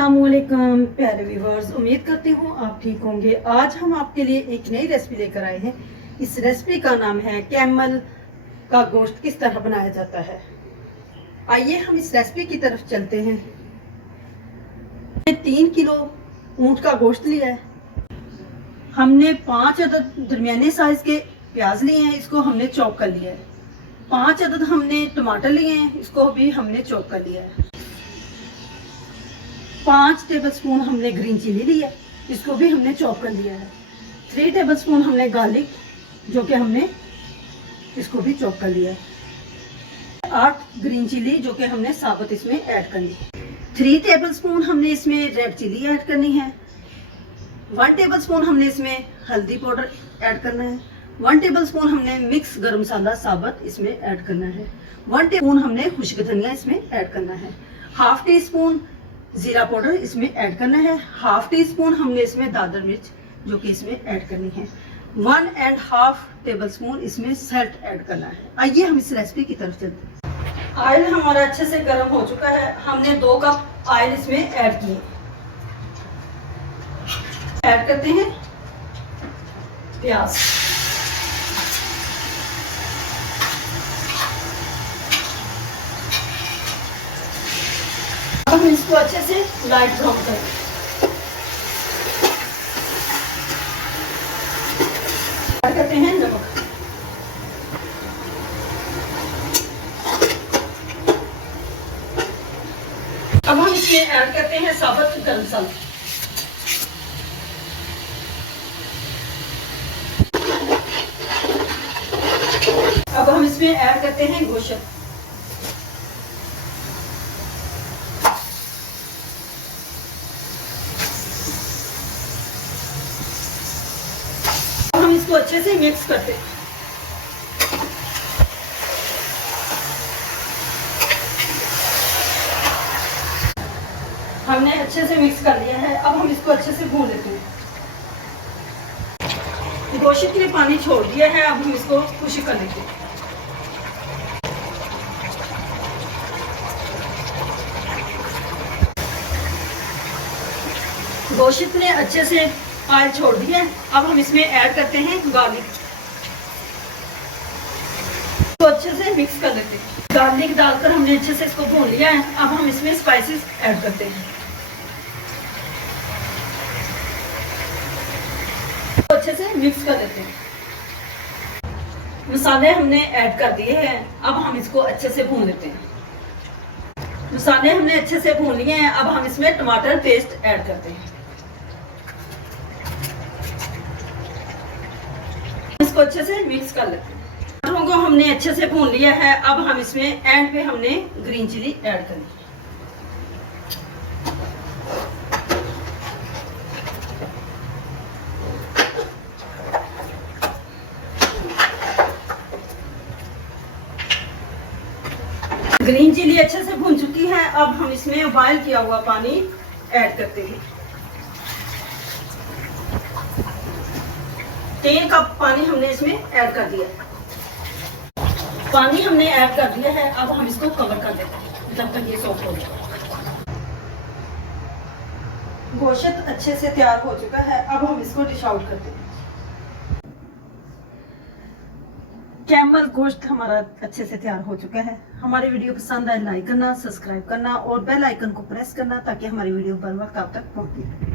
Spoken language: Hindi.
अस्सलामुअलैकुम प्यारे व्यूअर्स, उम्मीद करती हूँ आप ठीक होंगे। आज हम आपके लिए एक नई रेसिपी लेकर आए हैं। इस रेसिपी का नाम है कैमल का गोश्त किस तरह बनाया जाता है। आइए हम इस रेसिपी की तरफ चलते हैं। 3 किलो ऊंट का गोश्त लिया है। हमने 5 अदद दरमियाने साइज के प्याज लिए हैं, इसको हमने चॉप कर लिया है। 5 अदद हमने टमाटर लिए हैं, इसको भी हमने चॉप कर लिया है। 5 टेबलस्पून हमने ग्रीन चिली लिया है, इसको भी हमने चॉप कर लिया है। 3 टेबलस्पून हमने गार्लिक, जो कि हमने इसको भी चॉप कर लिया है। 8 ग्रीन चिली, जो कि हमने साबुत इसमें ऐड करनी है। 3 टेबलस्पून हमने इसमें रेड चिली ऐड करनी है। 1 टेबलस्पून हमने इसमें हल्दी पाउडर ऐड करना है। 1 टेबलस्पून हमने मिक्स गरम मसाला साबुत इसमें ऐड करना है। 1 टेबलस्पून हमने खुश्क धनिया इसमें ऐड करना है। हाफ टी स्पून जीरा पाउडर इसमें ऐड करना है। हाफ टी स्पून हमने इसमें दादर मिर्च, जो कि इसमें ऐड करनी है। 1.5 टेबलस्पून इसमें सॉल्ट ऐड करना है। आइए हम इस रेसिपी की तरफ चलते हैं। ऑयल हमारा अच्छे से गर्म हो चुका है। हमने 2 कप ऑयल इसमें ऐड किए। ऐड करते हैं प्याज। हम इसको अच्छे से लाइट ब्राउन करें। ऐड करते हैं नमक। अब हम इसमें ऐड करते हैं साबुत गरम मसाला। अब हम इसमें ऐड करते हैं गोश्त। हम इसको अच्छे से मिक्स करते हैं। हमने अच्छे से मिक्स कर लिया है। अब हम इसको अच्छे से भून लेते हैं। गोश्त ने पानी छोड़ दिया है, अब हम इसको खुश्क कर लेते हैं। गोश्त ने अच्छे से ऑयल छोड़ दिया है। अब हम इसमें ऐड करते हैं गार्लिक, तो अच्छे से मिक्स कर लेते हैं। गार्लिक डालकर हमने अच्छे से इसको भून लिया है। अब हम इसमें स्पाइसेस ऐड करते हैं, तो अच्छे से मिक्स कर लेते हैं। मसाले हमने ऐड कर दिए हैं। अब हम इसको अच्छे से भून लेते हैं। मसाले हमने अच्छे से भून लिए हैं। अब हम इसमें टमाटर पेस्ट ऐड करते हैं। इसको अच्छे से मिक्स कर लेते हैं। टमाटरों को हमने अच्छे से भून लिया है। अब हम इसमें एंड पे हमने ग्रीन चिली ऐड करनी है। ग्रीन चिली अच्छे से भून चुकी है। अब हम इसमें बॉयल किया हुआ पानी ऐड करते हैं। 3 कप पानी हमने इसमें ऐड कर दिया। पानी हमने ऐड कर दिया है। अब हम इसको कवर कर देते हैं जब तक ये सॉफ्ट हो जाए। गोश्त अच्छे से तैयार हो चुका है। अब हम इसको डिश आउट करते हैं। कैमल गोश्त हमारा अच्छे से तैयार हो चुका है। हमारी वीडियो पसंद आए लाइक करना, सब्सक्राइब करना और बेल आइकन को प्रेस करना, ताकि हमारी वीडियो बर वक्त आप तक पहुंचे।